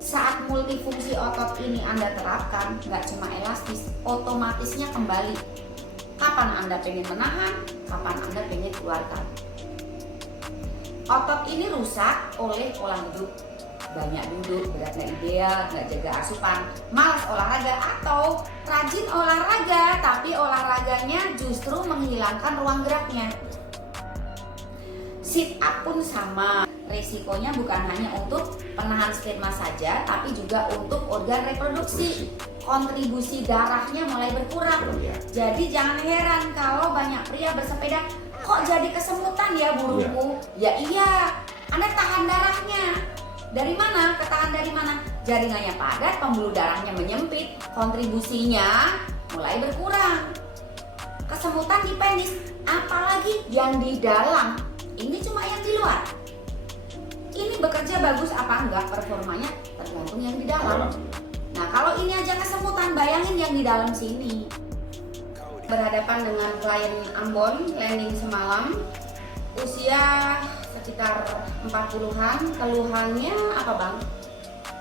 Saat multifungsi otot ini Anda terapkan, nggak cuma elastis, otomatisnya kembali. Kapan Anda pengen menahan, kapan Anda pengen keluarkan. Otot ini rusak oleh pola hidup. Banyak duduk, berat nggak ideal, nggak jaga asupan, malas olahraga, atau rajin olahraga tapi olahraganya justru menghilangkan ruang geraknya. Sit up pun sama, resikonya bukan hanya untuk penahan sperma saja, tapi juga untuk organ reproduksi. Kontribusi darahnya mulai berkurang. Jadi jangan heran kalau banyak pria bersepeda, kok jadi kesemutan ya burungku? Ya iya, Anda tahan darahnya. Dari mana? Ketahan dari mana? Jaringannya padat, pembuluh darahnya menyempit, kontribusinya mulai berkurang. Kesemutan di penis, apalagi yang di dalam. Ini cuma yang di luar. Ini bekerja bagus apa enggak, performanya tergantung yang di dalam. Nah, kalau ini aja kesemutan, bayangin yang di dalam sini. Berhadapan dengan klien Ambon, landing semalam, usia sekitar 40-an, keluhannya apa Bang?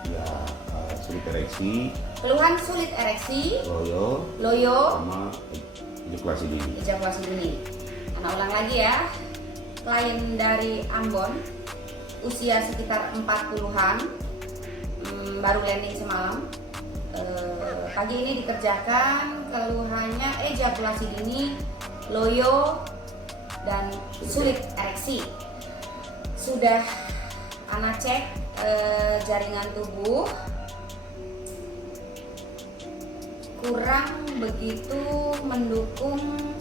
Ya, sulit ereksi. Keluhan sulit ereksi, Loyo, sama ejakulasi dini. Ejakulasi dini. Karena ulang lagi ya, klien dari Ambon, usia sekitar 40-an, baru landing semalam. Pagi ini dikerjakan, keluhannya ejakulasi dini, loyo, dan sulit ereksi. Sudah Ana cek jaringan tubuh, kurang begitu mendukung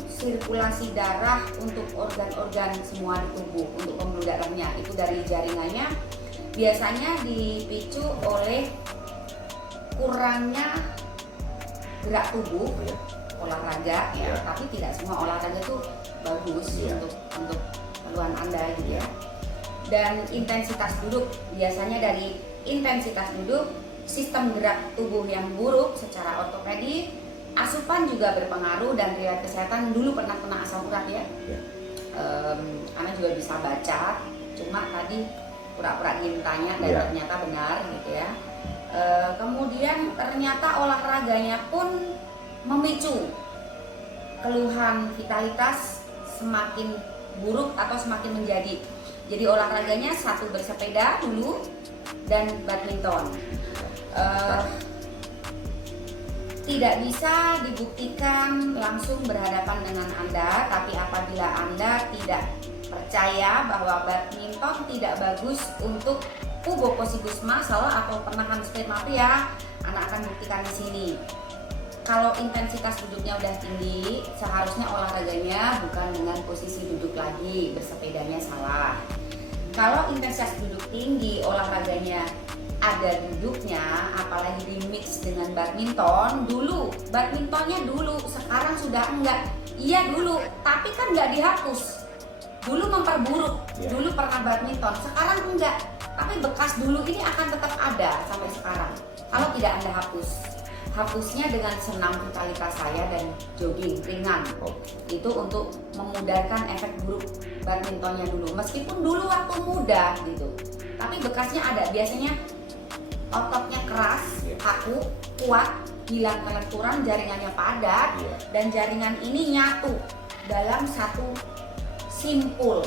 sirkulasi darah untuk organ-organ semua di tubuh, untuk pembuluh darahnya. Itu dari jaringannya biasanya dipicu oleh kurangnya gerak tubuh, olahraga ya, tapi tidak semua olahraga itu bagus untuk keluhan Anda gitu ya. Dan intensitas duduk, biasanya dari intensitas duduk, sistem gerak tubuh yang buruk secara ortopedik, asupan juga berpengaruh, dan riwayat kesehatan dulu pernah kena asam urat ya. Anda juga bisa baca, cuma tadi pura-pura tanya dan ternyata benar gitu ya. Kemudian ternyata olahraganya pun memicu keluhan vitalitas semakin buruk atau semakin menjadi. Jadi olahraganya satu bersepeda dulu dan badminton. Tidak bisa dibuktikan langsung berhadapan dengan Anda, tapi apabila Anda tidak percaya bahwa badminton tidak bagus untuk puboposibus muscle atau penahan sperma pria, Anda akan buktikan di sini. Kalau intensitas duduknya udah tinggi, seharusnya olahraganya bukan dengan posisi duduk lagi, bersepedanya salah. Kalau intensitas duduk tinggi, olahraganya ada duduknya, apalagi di mix dengan badminton, badmintonnya dulu, sekarang sudah enggak. Iya dulu, tapi kan enggak dihapus. Dulu memperburuk, dulu pernah badminton, sekarang enggak. Tapi bekas dulu ini akan tetap ada sampai sekarang, kalau tidak Anda hapus. Hapusnya dengan senam vitalitas saya dan jogging ringan. Itu untuk memudahkan efek buruk badmintonnya dulu. Meskipun dulu waktu muda gitu, tapi bekasnya ada. Biasanya ototnya keras, kaku, kuat, hilang kelenturan, jaringannya padat, dan jaringan ini nyatu dalam satu simpul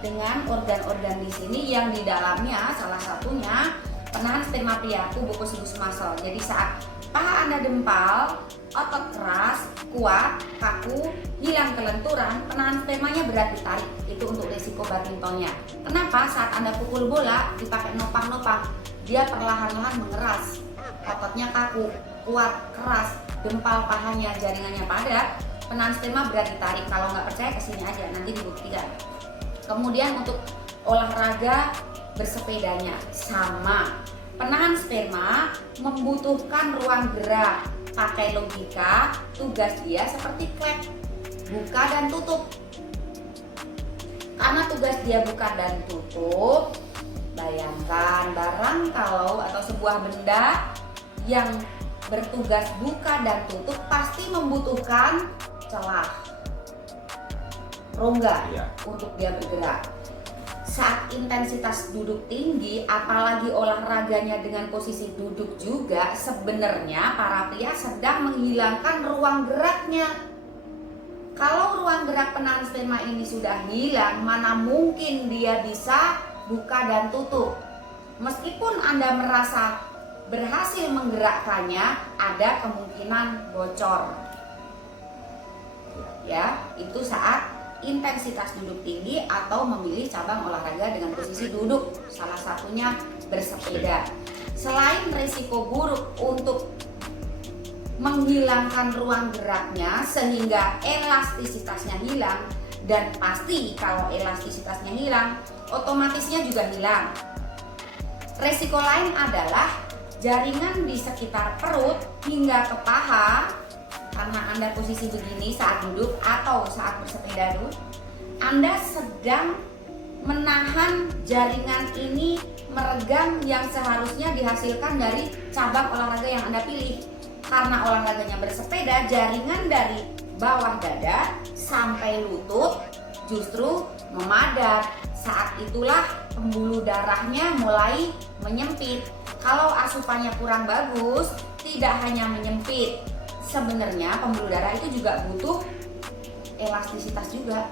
dengan organ-organ di sini yang di dalamnya salah satunya penahan sperma pria, puboposibus muscle. Jadi saat paha Anda dempal, otot keras, kuat, kaku, hilang kelenturan, penahan spermanya berat ditarik. Itu untuk resiko badmintonnya. Kenapa? Saat Anda pukul bola dipakai nopang-nopang, dia perlahan-lahan mengeras. Ototnya kaku, kuat, keras, dempal pahanya, jaringannya padat, penahan sperma berat ditarik. Kalau nggak percaya kesini aja, nanti dibuktikan. Kemudian untuk olahraga bersepedanya sama. Penahan sperma membutuhkan ruang gerak. Pakai logika, tugas dia seperti klep, buka dan tutup. Karena tugas dia buka dan tutup, bayangkan barang atau sebuah benda yang bertugas buka dan tutup pasti membutuhkan celah, rongga untuk dia bergerak. saat intensitas duduk tinggi, apalagi olahraganya dengan posisi duduk juga, sebenarnya para pria sedang menghilangkan ruang geraknya. Kalau ruang gerak penahan sperma ini sudah hilang, mana mungkin dia bisa buka dan tutup. Meskipun Anda merasa berhasil menggerakkannya, ada kemungkinan bocor. Ya, itu saat intensitas duduk tinggi atau memilih cabang olahraga dengan posisi duduk, salah satunya bersepeda. Selain risiko buruk untuk menghilangkan ruang geraknya sehingga elastisitasnya hilang, dan pasti kalau elastisitasnya hilang, otomatisnya juga hilang. Risiko lain adalah jaringan di sekitar perut hingga ke paha. Karena Anda posisi begini saat duduk atau saat bersepeda dulu, Anda sedang menahan jaringan ini meregang yang seharusnya dihasilkan dari cabang olahraga yang Anda pilih. Karena olahraganya bersepeda, jaringan dari bawah dada sampai lutut justru memadat. Saat itulah pembuluh darahnya mulai menyempit. Kalau asupannya kurang bagus, tidak hanya menyempit, sebenarnya pembuluh darah itu juga butuh elastisitas juga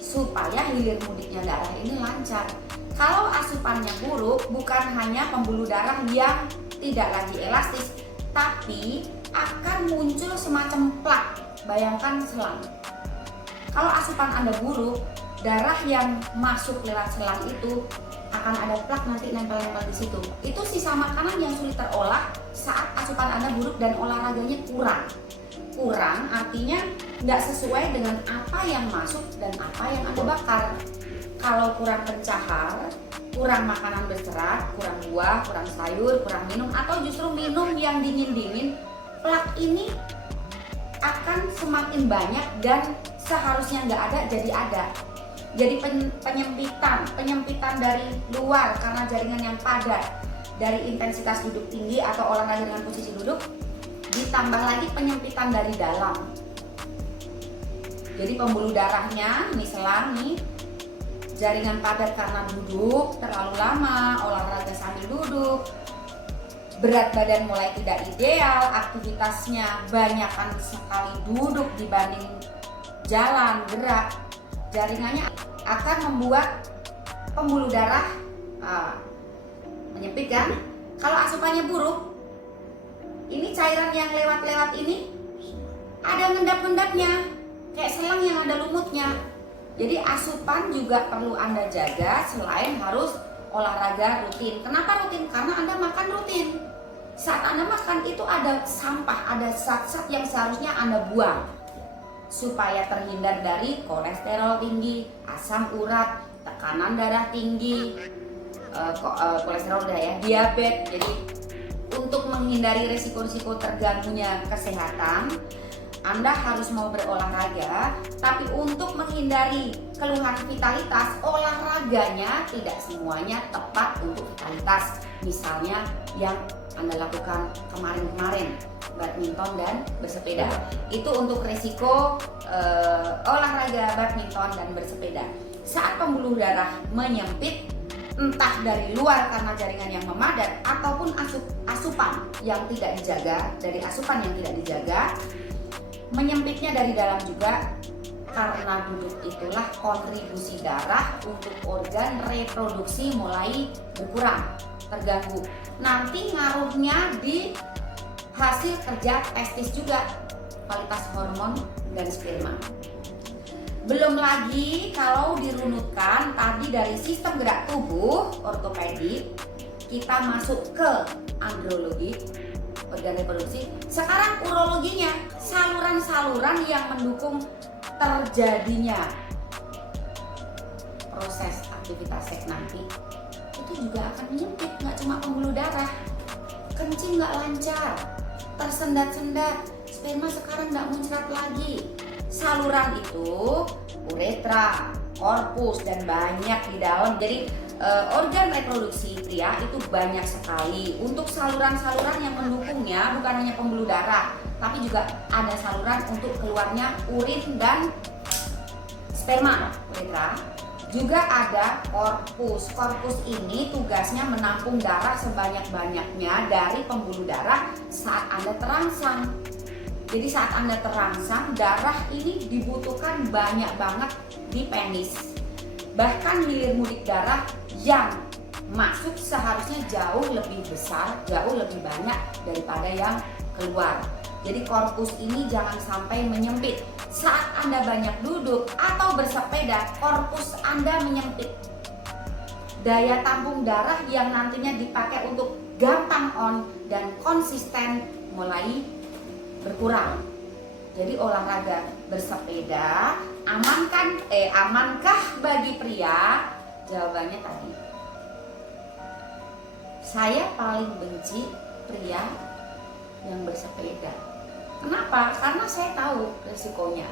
supaya hilir mudiknya darah ini lancar. Kalau asupannya buruk, bukan hanya pembuluh darah yang tidak lagi elastis, tapi akan muncul semacam plak. Bayangkan selang. Kalau asupan Anda buruk, darah yang masuk lewat selang itu akan ada plak nanti nempel-nempel di situ. Itu sisa makanan yang sulit terolah saat asupan Anda buruk dan olahraganya kurang. Kurang artinya nggak sesuai dengan apa yang masuk dan apa yang Anda bakar. Kalau kurang pencahar, kurang makanan berserat, kurang buah, kurang sayur, kurang minum, atau justru minum yang dingin-dingin, plak ini akan semakin banyak dan seharusnya nggak ada jadi ada. Jadi penyempitan dari luar karena jaringan yang padat dari intensitas duduk tinggi atau olahraga dengan posisi duduk, ditambah lagi penyempitan dari dalam. Jadi pembuluh darahnya, nih selang nih, jaringan padat karena duduk terlalu lama, olahraga sambil duduk, berat badan mulai tidak ideal, aktivitasnya banyakkan sekali duduk dibanding jalan, gerak, jaringannya akan membuat pembuluh darah menyempit kan? Kalau asupannya buruk, ini cairan yang lewat-lewat ini ada ngendap-ngendapnya, kayak selang yang ada lumutnya. Jadi asupan juga perlu Anda jaga selain harus olahraga rutin. Kenapa rutin? Karena Anda makan rutin. Saat Anda makan itu ada sampah, ada zat-zat yang seharusnya Anda buang supaya terhindar dari kolesterol tinggi, asam urat, tekanan darah tinggi, kolesterol udah ya, diabetes. Jadi untuk menghindari risiko-risiko terganggunya kesehatan, Anda harus mau berolahraga, tapi untuk menghindari keluhan vitalitas, olahraganya tidak semuanya tepat untuk vitalitas. Misalnya yang Anda lakukan kemarin-kemarin, badminton dan bersepeda, itu untuk risiko olahraga badminton dan bersepeda. Saat pembuluh darah menyempit, entah dari luar karena jaringan yang memadat ataupun asupan yang tidak dijaga, dari asupan yang tidak dijaga, menyempitnya dari dalam juga karena duduk itulah kontribusi darah untuk organ reproduksi mulai berkurang, terganggu. Nanti ngaruhnya di hasil kerja testis juga, kualitas hormon dan sperma. Belum lagi kalau dirunutkan tadi dari sistem gerak tubuh ortopedik, kita masuk ke andrologi, organ reproduksi. Sekarang urologinya, saluran-saluran yang mendukung terjadinya proses aktivitas seks nanti itu juga akan menyempit. Nggak cuma pembuluh darah, kencing nggak lancar, tersendat-sendat, sperma sekarang nggak muncrat lagi. Saluran itu uretra, korpus, dan banyak di dalam. Jadi organ reproduksi pria itu banyak sekali. Untuk saluran-saluran yang mendukungnya bukan hanya pembuluh darah, tapi juga ada saluran untuk keluarnya urin dan sperma, uretra, Juga ada korpus. Korpus ini tugasnya menampung darah sebanyak-banyaknya dari pembuluh darah saat Anda terangsang. Jadi saat Anda terangsang, darah ini dibutuhkan banyak banget di penis. Bahkan hilir mudik darah yang masuk seharusnya jauh lebih besar, jauh lebih banyak daripada yang keluar. Jadi korpus ini jangan sampai menyempit. Saat Anda banyak duduk atau bersepeda, korpus Anda menyempit. Daya tampung darah yang nantinya dipakai untuk gampang on dan konsisten mulai berkurang. Jadi olahraga bersepeda amankah bagi pria? Jawabannya tadi. Saya paling benci pria yang bersepeda. Kenapa? Karena saya tahu resikonya.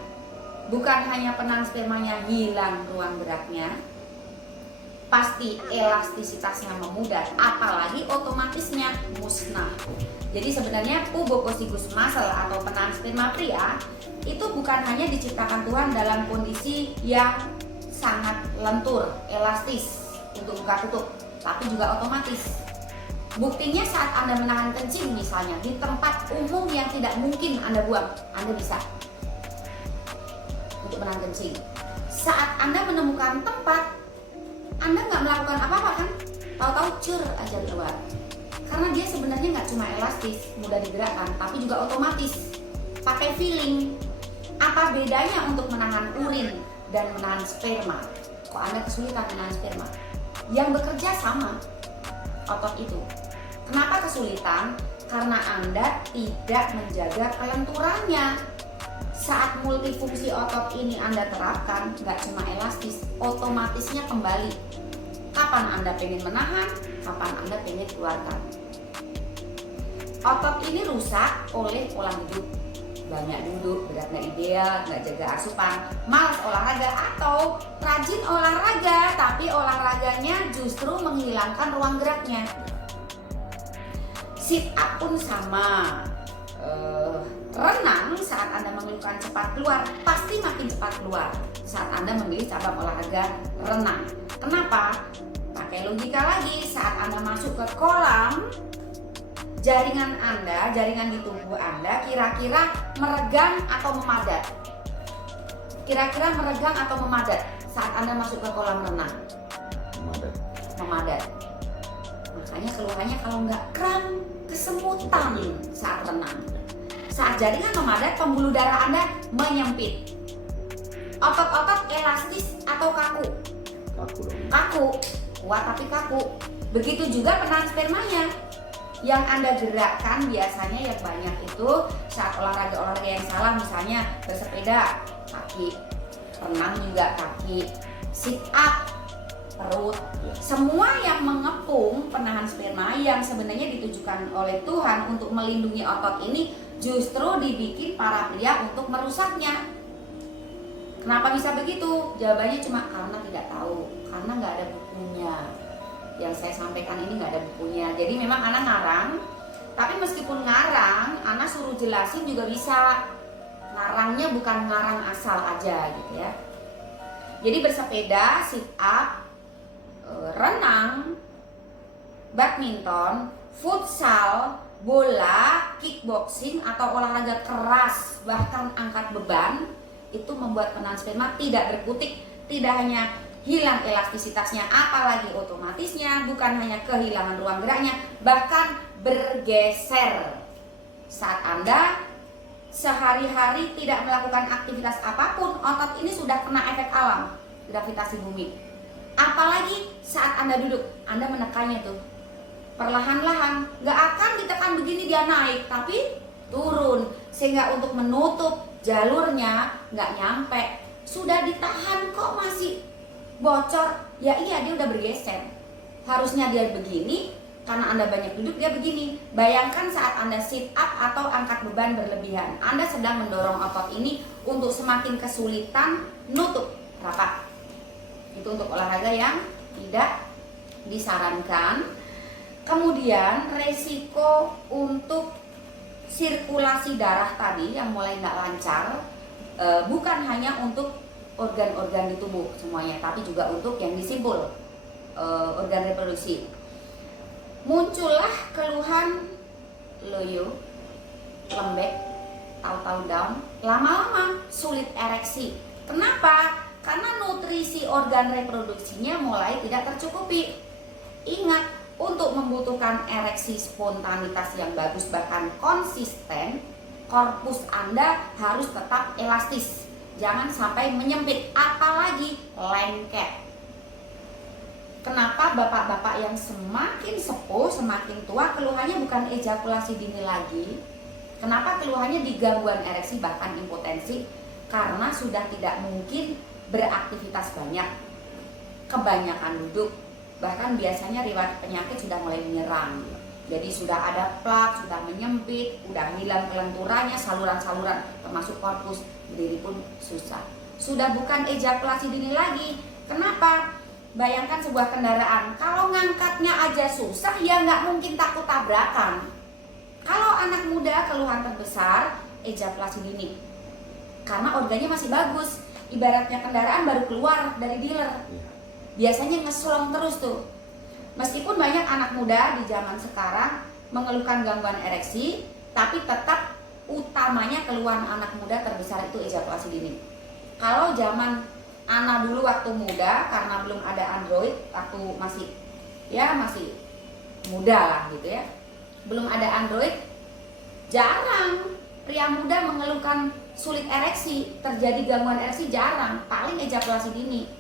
Bukan hanya penahan spermanya hilang ruang geraknya, pasti elastisitasnya memudar, apalagi otomatisnya musnah. Jadi sebenarnya pubococcygus muscle atau penahan sperma pria itu bukan hanya diciptakan Tuhan dalam kondisi yang sangat lentur, elastis untuk buka tutup, tapi juga otomatis. Buktinya saat Anda menahan kencing misalnya di tempat umum yang tidak mungkin Anda buang, Anda bisa untuk menahan kencing. Saat Anda menemukan tempat, Anda nggak melakukan apa-apa kan? Tahu-tahu cur aja keluar. Karena dia sebenarnya nggak cuma elastis, mudah digerakkan, tapi juga otomatis, pakai feeling. Apa bedanya untuk menahan urin dan menahan sperma? Kok Anda kesulitan menahan sperma? Yang bekerja sama, otot itu. Kenapa kesulitan? Karena Anda tidak menjaga kelenturannya. Saat multifungsi otot ini Anda terapkan, nggak cuma elastis, otomatisnya kembali. Kapan Anda pengen menahan, kapan Anda pengen keluarkan. Otot ini rusak oleh pola hidup. Banyak duduk, berat nggak ideal, nggak jaga asupan, malas olahraga, atau rajin olahraga tapi olahraganya justru menghilangkan ruang geraknya. Sit up pun sama. Renang saat Anda mengeluhkan cepat keluar, pasti makin cepat keluar saat Anda memilih cabang olahraga renang. Kenapa? Pakai logika lagi, saat Anda masuk ke kolam, jaringan Anda, jaringan di tubuh Anda kira-kira meregang atau memadat? Kira-kira meregang atau memadat saat Anda masuk ke kolam renang? Memadat. Makanya keluhannya kalau nggak kram, kesemutan saat renang. Saat jaringan memadat, pembuluh darah Anda menyempit. Otot-otot elastis atau kaku? Kaku dong. Kaku, kuat tapi kaku. Begitu juga penahan spermanya. Yang Anda gerakkan biasanya yang banyak itu saat olahraga-olahraga yang salah, misalnya bersepeda, kaki, renang juga kaki, sit up, perut, semua yang mengepung penahan sperma yang sebenarnya ditujukan oleh Tuhan untuk melindungi otot ini justru dibikin para pria untuk merusaknya. Kenapa bisa begitu? Jawabannya cuma karena tidak tahu, karena nggak ada bukunya. Yang saya sampaikan ini nggak ada bukunya. Jadi memang Ana ngarang, tapi meskipun ngarang, Ana suruh jelasin juga bisa. Ngarangnya bukan ngarang asal aja gitu ya. Jadi bersepeda, sit up, renang, badminton, futsal, bola, kickboxing atau olahraga keras, bahkan angkat beban, itu membuat penahan sperma tidak berkutik, tidak hanya hilang elastisitasnya, apalagi otomatisnya, bukan hanya kehilangan ruang geraknya, bahkan bergeser. Saat Anda sehari-hari tidak melakukan aktivitas apapun, otot ini sudah kena efek alam, gravitasi bumi. Apalagi saat Anda duduk, Anda menekannya tuh perlahan-lahan, gak akan ditekan begini dia naik, tapi turun, sehingga untuk menutup jalurnya gak nyampe. Sudah ditahan kok masih bocor, ya iya dia udah bergeser. Harusnya dia begini, karena Anda banyak duduk dia begini. Bayangkan saat Anda sit up atau angkat beban berlebihan, Anda sedang mendorong otot ini untuk semakin kesulitan nutup rapat. Itu untuk olahraga yang tidak disarankan. Kemudian resiko untuk sirkulasi darah tadi yang mulai nggak lancar, bukan hanya untuk organ-organ di tubuh semuanya, tapi juga untuk yang di simpul organ reproduksi. Muncullah keluhan loyo, lembek, tahu-tahu down, lama-lama sulit ereksi. Kenapa? Karena nutrisi organ reproduksinya mulai tidak tercukupi. Ingat, untuk membutuhkan ereksi spontanitas yang bagus bahkan konsisten, korpus Anda harus tetap elastis. Jangan sampai menyempit, apalagi lengket. Kenapa bapak-bapak yang semakin sepuh, semakin tua keluhannya bukan ejakulasi dini lagi? Kenapa keluhannya di gangguan ereksi bahkan impotensi? Karena sudah tidak mungkin beraktivitas banyak, kebanyakan duduk, bahkan biasanya riwayat penyakit sudah mulai menyerang. Jadi sudah ada plak, sudah menyempit, sudah hilang kelenturannya, saluran-saluran termasuk korpus, berdiri pun susah. Sudah bukan ejakulasi dini lagi. Kenapa? Bayangkan sebuah kendaraan, kalau ngangkatnya aja susah, ya nggak mungkin takut tabrakan. Kalau anak muda keluhan terbesar ejakulasi dini, karena organnya masih bagus. Ibaratnya kendaraan baru keluar dari dealer, biasanya ngeslong terus tuh. Meskipun banyak anak muda di zaman sekarang mengeluhkan gangguan ereksi, tapi tetap utamanya keluhan anak muda terbesar itu ejakulasi dini. Kalau zaman Ana dulu waktu muda, karena belum ada Android, waktu masih muda lah gitu ya, belum ada Android, jarang pria muda mengeluhkan sulit ereksi, terjadi gangguan ereksi jarang, paling ejakulasi dini.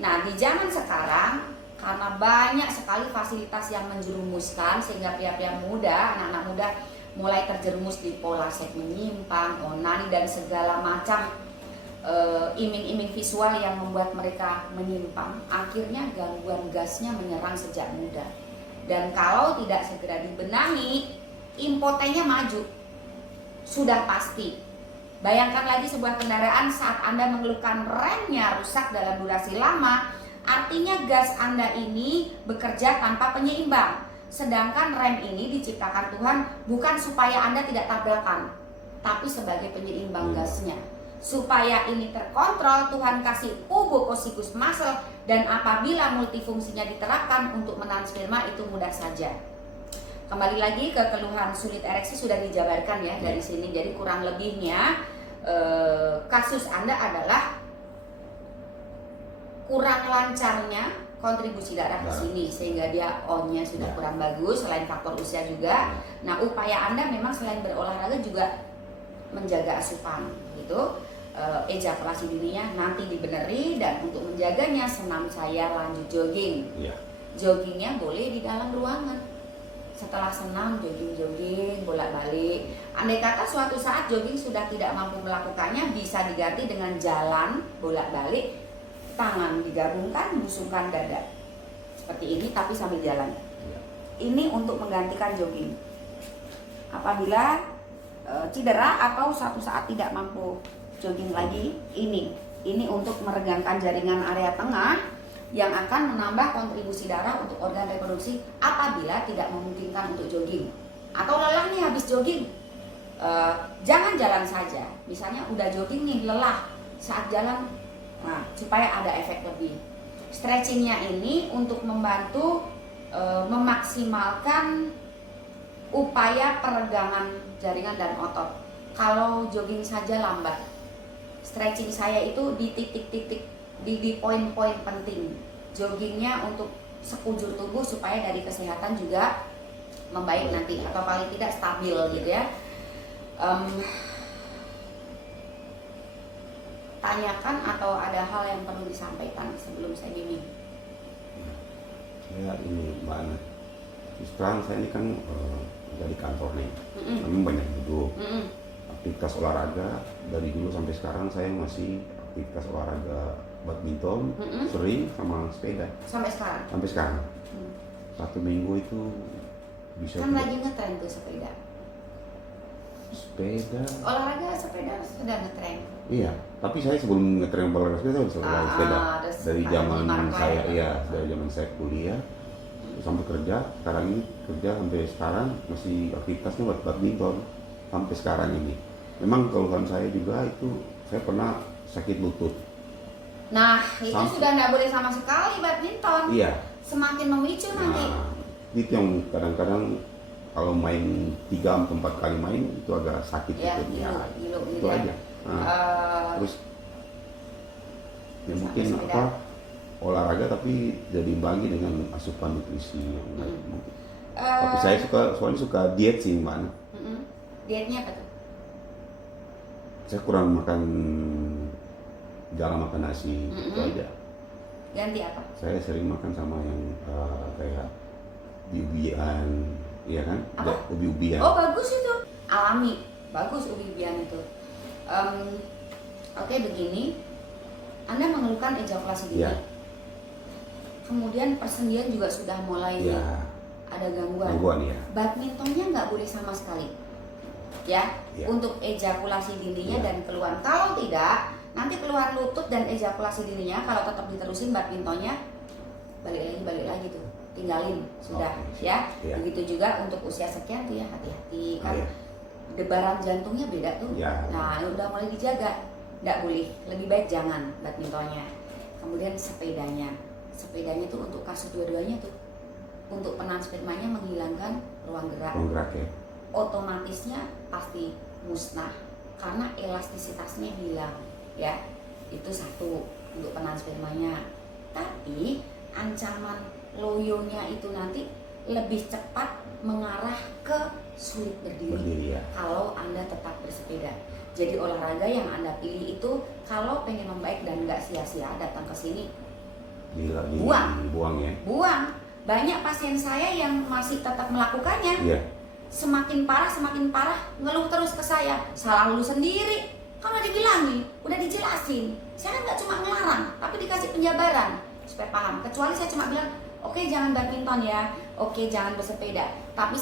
Nah, di zaman sekarang karena banyak sekali fasilitas yang menjerumuskan sehingga pria-pria muda, anak-anak muda mulai terjerumus di pola seks menyimpang, onani dan segala macam iming-iming visual yang membuat mereka menyimpang. Akhirnya gangguan gasnya menyerang sejak muda. Dan kalau tidak segera dibenahi, impotennya maju. Sudah pasti. Bayangkan lagi sebuah kendaraan saat Anda mengeluhkan remnya rusak dalam durasi lama, artinya gas Anda ini bekerja tanpa penyeimbang. Sedangkan rem ini diciptakan Tuhan bukan supaya Anda tidak tabrakan, tapi sebagai penyeimbang gasnya. Supaya ini terkontrol, Tuhan kasih pubococcygus muscle, dan apabila multifungsinya diterapkan untuk menahan sperma itu mudah saja. Kembali lagi ke keluhan sulit ereksi sudah dijabarkan ya dari sini. Jadi kurang lebihnya kasus Anda adalah kurang lancarnya kontribusi darah ke sini sehingga dia on-nya sudah kurang bagus, selain faktor usia juga. Nah, upaya Anda memang selain berolahraga juga menjaga asupan gitu. Ejakulasi dininya nanti dibeneri, dan untuk menjaganya senam saya lanjut jogging. Joggingnya boleh di dalam ruangan. Setelah senam jogging bolak-balik. Andai kata suatu saat jogging sudah tidak mampu melakukannya, bisa diganti dengan jalan bolak-balik, tangan digabungkan, busungkan dada seperti ini tapi sambil jalan. Ini untuk menggantikan jogging. Apabila cedera atau suatu saat tidak mampu jogging lagi, ini untuk meregangkan jaringan area tengah yang akan menambah kontribusi darah untuk organ reproduksi apabila tidak memungkinkan untuk jogging atau lelah nih habis jogging. Jangan jalan saja, misalnya udah jogging nih lelah saat jalan, nah supaya ada efek lebih. Stretchingnya ini untuk membantu memaksimalkan upaya peregangan jaringan dan otot. Kalau jogging saja lambat. Stretching saya itu di titik-titik, di poin-poin penting. Joggingnya untuk sekujur tubuh supaya dari kesehatan juga membaik nanti, atau paling tidak stabil gitu ya. Tanyakan atau ada hal yang perlu disampaikan sebelum saya bimbing? Ya ini Mbak Ana, sekarang saya ini kan dari kantor nih, kami banyak duduk. Aktivitas olahraga dari dulu sampai sekarang saya masih aktivitas olahraga badminton, sering sama sepeda. Sampai sekarang. Satu minggu itu bisa. Kan lagi ngetren tuh sepeda. Olahraga sepeda sudah ngetren. Iya, tapi saya sebelum ngetren olahraga sepeda saya sepeda. Dari zaman dari zaman saya kuliah sampai kerja, sekarang ini kerja sampai sekarang masih aktivitasnya buat badminton sampai sekarang ini. Memang keluhan saya juga itu, saya pernah sakit lutut Nah, itu Sampai- sudah nggak boleh sama sekali badminton. Iya. Semakin memicu nanti. Nah, itu yang kadang-kadang kalau main 3 atau 4 kali main itu agak sakit Ya, gitu. Ya, gilu, itu ya. aja. Nah, terus ya mungkin sepeda. apa olahraga tapi jadi bagi dengan asupan nutrisi yang baik. Tapi saya soalnya suka diet sih Mbak. Dietnya apa tuh? Saya kurang makan, jarang makan nasi, itu aja. Ganti apa? Saya sering makan sama yang kayak ubi-ubian, iya kan? Apa? Ubi-ubian. Oh, bagus itu. Alami. Bagus ubi-ubian itu. Oke, begini. Anda mengeluhkan ejakulasi dini. Iya. Kemudian persendian juga sudah mulai Iya. ada gangguan. Gangguan ya. Badmintonnya nggak boleh sama sekali. Ya, Iya. untuk ejakulasi dininya Iya. dan keluhan. Kalau tidak, nanti keluhan lutut dan ejakulasi dininya kalau tetap diterusin badmintonnya balik lagi tuh. Tinggalin sudah Oke. ya. Iya. Begitu juga untuk usia sekian tuh ya, hati-hati kan. Iya. Debaran jantungnya beda tuh. Iya. Nah, udah mulai dijaga. Nggak boleh, lebih baik jangan badmintonnya. Kemudian sepedanya tuh untuk kasus dua-duanya tuh, untuk penahan spermanya menghilangkan ruang gerak. Ruang gerak ya. Otomatisnya pasti musnah karena elastisitasnya hilang ya. Itu satu untuk penahan spermanya. Tapi ancaman loyonya itu nanti lebih cepat mengarah ke sulit berdiri Berdiri ya. kalau Anda tetap bersepeda. Jadi olahraga yang Anda pilih itu kalau pengen membaik dan nggak sia-sia datang ke sini, Buang ya. buang. Banyak pasien saya yang masih tetap melakukannya. Iya. Semakin parah, ngeluh terus ke saya. Salah lu sendiri. Kan udah dibilangin, udah dijelasin. Saya kan nggak cuma ngelarang, tapi dikasih penjabaran supaya paham. Kecuali saya cuma bilang, oke, jangan badminton ya, oke, jangan bersepeda. Tapi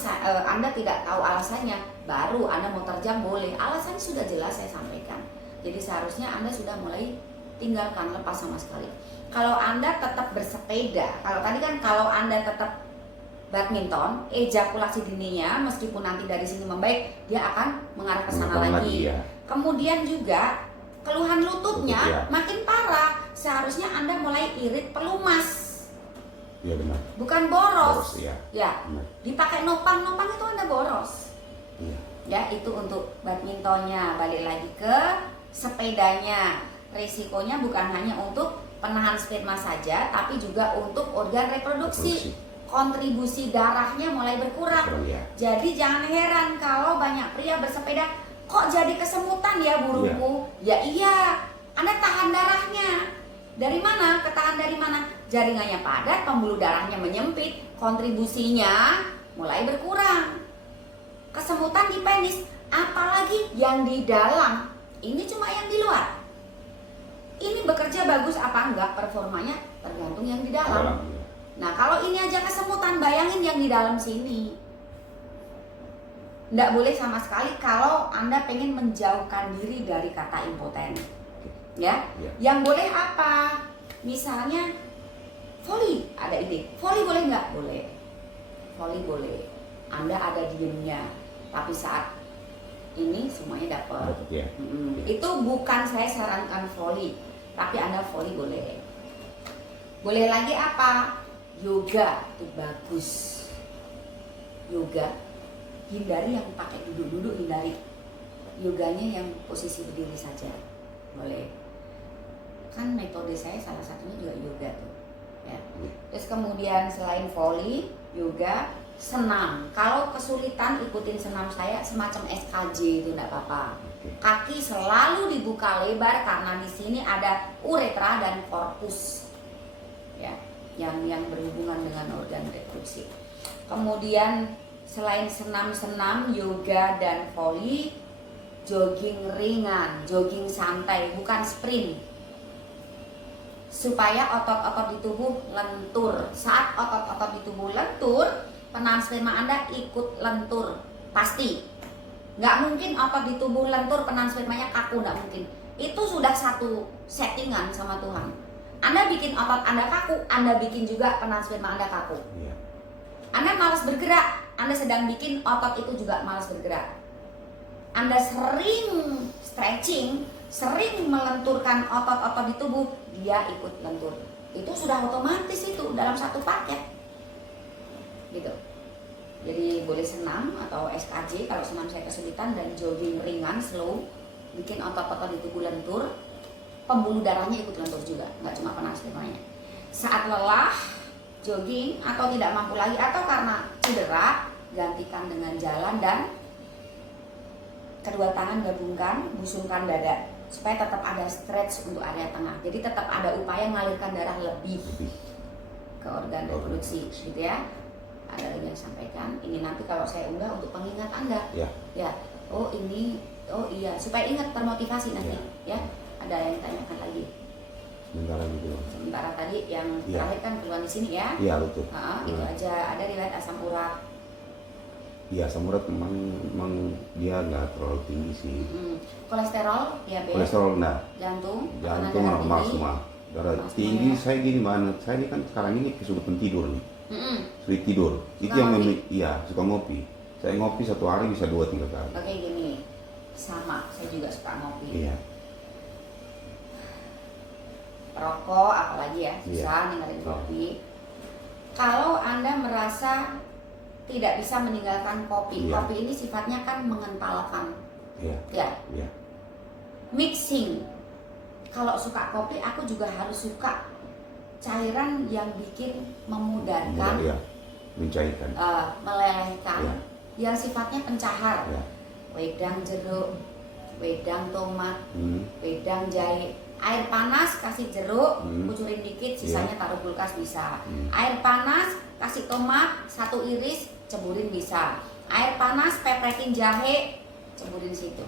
Anda tidak tahu alasannya, baru Anda mau terjang boleh. Alasannya sudah jelas saya sampaikan. Jadi seharusnya Anda sudah mulai tinggalkan, lepas sama sekali. Kalau Anda tetap bersepeda, kalau tadi kan kalau Anda tetap badminton, ejakulasi dininya meskipun nanti dari sini membaik, dia akan mengarah ke sana lagi. Ya. Kemudian juga keluhan lututnya Lutut, ya. makin parah. Seharusnya Anda mulai irit pelumas, Iya benar. bukan boros. Terus ya. Ya, Benar. dipakai nopang itu Anda boros. Iya. Ya, itu untuk badmintonnya. Balik lagi ke sepedanya. Risikonya bukan hanya untuk penahan sperma saja, tapi juga untuk organ reproduksi. Kontribusi darahnya mulai berkurang. Kurang ya. Jadi jangan heran kalau banyak pria bersepeda kok jadi kesemutan ya burungku. Ya iya, Anda tahan darahnya. Dari mana? Ketahan dari mana? Jaringannya padat, pembuluh darahnya menyempit, kontribusinya mulai berkurang. Kesemutan di penis, apalagi yang di dalam. Ini cuma yang di luar. Ini bekerja bagus apa enggak, performanya tergantung yang di dalam. Ya. Nah, kalau ini aja kesemutan, bayangin yang di dalam sini. Nggak boleh sama sekali kalau Anda pengen menjauhkan diri dari kata impoten. Ya, Ya. yang boleh apa? Misalnya volley, ada ide. Volley boleh nggak? Boleh. Volley boleh. Anda ada diemnya, tapi saat ini semuanya dapat. Dapat ya. Itu bukan saya sarankan volley, tapi Anda volley boleh. Boleh lagi apa? Yoga itu bagus. Yoga, hindari yang pakai duduk-duduk, hindari. Yoganya yang posisi berdiri saja, boleh. Kan metode saya salah satunya juga yoga tuh. Ya. Terus kemudian selain volley, yoga, senam. Kalau kesulitan ikutin senam saya semacam SKJ itu enggak apa-apa. Kaki selalu dibuka lebar karena di sini ada uretra dan korpus. Ya, yang berhubungan dengan organ reproduksi. Kemudian selain senam-senam, yoga dan volley, jogging ringan, jogging santai, bukan sprint. Supaya otot-otot di tubuh lentur. Saat otot-otot di tubuh lentur, penahan sperma Anda ikut lentur, pasti. Nggak mungkin otot di tubuh lentur, penahan spermanya kaku, nggak mungkin. Itu sudah satu settingan sama Tuhan. Anda bikin otot Anda kaku, Anda bikin juga penahan sperma Anda kaku. Iya. Anda malas bergerak, Anda sedang bikin otot itu juga malas bergerak. Anda sering stretching, sering melenturkan otot-otot di tubuh, dia ikut lentur. Itu sudah otomatis itu dalam satu paket. Gitu. Jadi boleh senam atau SKJ kalau senam saya kesulitan, dan jogging ringan slow, bikin otot-otot di tubuh lentur, pembuluh darahnya ikut lentur juga, nggak cuma panas levanya. Saat lelah, jogging atau tidak mampu lagi atau karena cedera, gantikan dengan jalan dan kedua tangan gabungkan, busungkan dada supaya tetap ada stretch untuk area tengah. Jadi tetap ada upaya mengalirkan darah lebih ke organ reproduksi, gitu ya. Ada lagi yang sampaikan. Ini nanti kalau saya unggah untuk pengingat Anda. Ya. Ya. Oh ini, oh iya, supaya ingat, termotivasi nanti. Ya. Ada yang tanyakan lagi. Sementara tadi yang terakhir kan keluhan di sini ya. Iya betul. Itu aja. Ada riwayat asam urat. Iya, asam urat memang dia nggak terlalu tinggi sih. Kolesterol, diabetes. Kolesterol enggak. Jantung Normal semua. Darah tinggi saya gini banget. Saya ini kan sekarang ini kesulitan tidur nih. Sulit tidur. Itu yang suka ngopi. Saya ngopi satu hari bisa 2-3 kali. Oke gini, sama. Saya juga suka ngopi. Iya. Rokok apalagi ya, susah ninggalin kopi. Kalau Anda merasa tidak bisa meninggalkan kopi, kopi ini sifatnya kan mengentalkan. Ya. Mixing. Kalau suka kopi, aku juga harus suka cairan yang bikin memudarkan, mencairkan, melelehkan, yang sifatnya pencahar. Wedang jeruk, wedang tomat, wedang jahe. Air panas kasih jeruk, kucurin dikit, sisanya taruh kulkas bisa. Air panas kasih tomat, 1 iris, ceburin bisa. Air panas pepretin jahe, ceburin situ.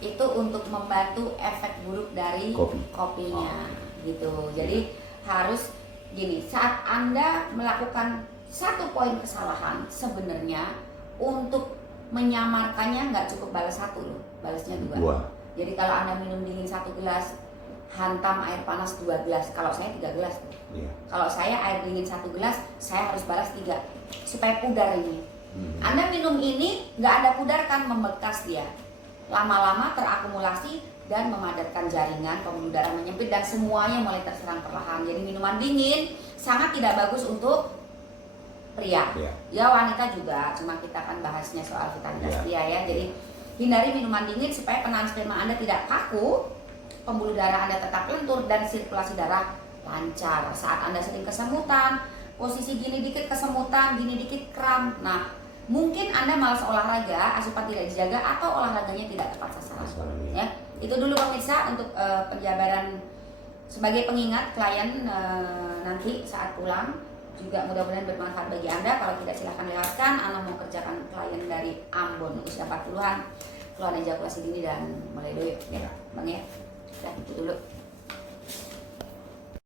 Itu untuk membantu efek buruk dari kopinya, gitu. Jadi harus gini, saat Anda melakukan 1 poin kesalahan, sebenarnya untuk menyamarkannya nggak cukup balas 1 loh, balasnya 2. Jadi kalau Anda minum dingin 1 gelas, hantam air panas 2 gelas. Kalau saya 3 gelas. Kalau saya air dingin 1 gelas, saya harus balas 3 supaya pudar ini. Anda minum ini nggak ada pudar kan, membekas dia. Lama-lama terakumulasi dan memadatkan jaringan, pembuluh darah menyempit dan semuanya mulai terserang perlahan. Jadi minuman dingin sangat tidak bagus untuk pria. Ya wanita juga, cuma kita kan bahasnya soal vitalitas pria ya. Jadi hindari minuman dingin supaya penahan sperma Anda tidak kaku, pembuluh darah Anda tetap lentur dan sirkulasi darah lancar. Saat Anda sering kesemutan, posisi gini dikit kesemutan, gini dikit kram. Nah, mungkin Anda malas olahraga, asupan tidak dijaga atau olahraganya tidak tepat sasaran. Ya, itu dulu pemirsa untuk penjabaran sebagai pengingat klien nanti saat pulang. Juga mudah-mudahan bermanfaat bagi Anda. Kalau tidak silahkan lewatkan. Anda mau kerjakan klien dari Ambon usia 40-an, keluhan ejakulasi dini dan mulai doyok ya Bang ya. Udah itu dulu.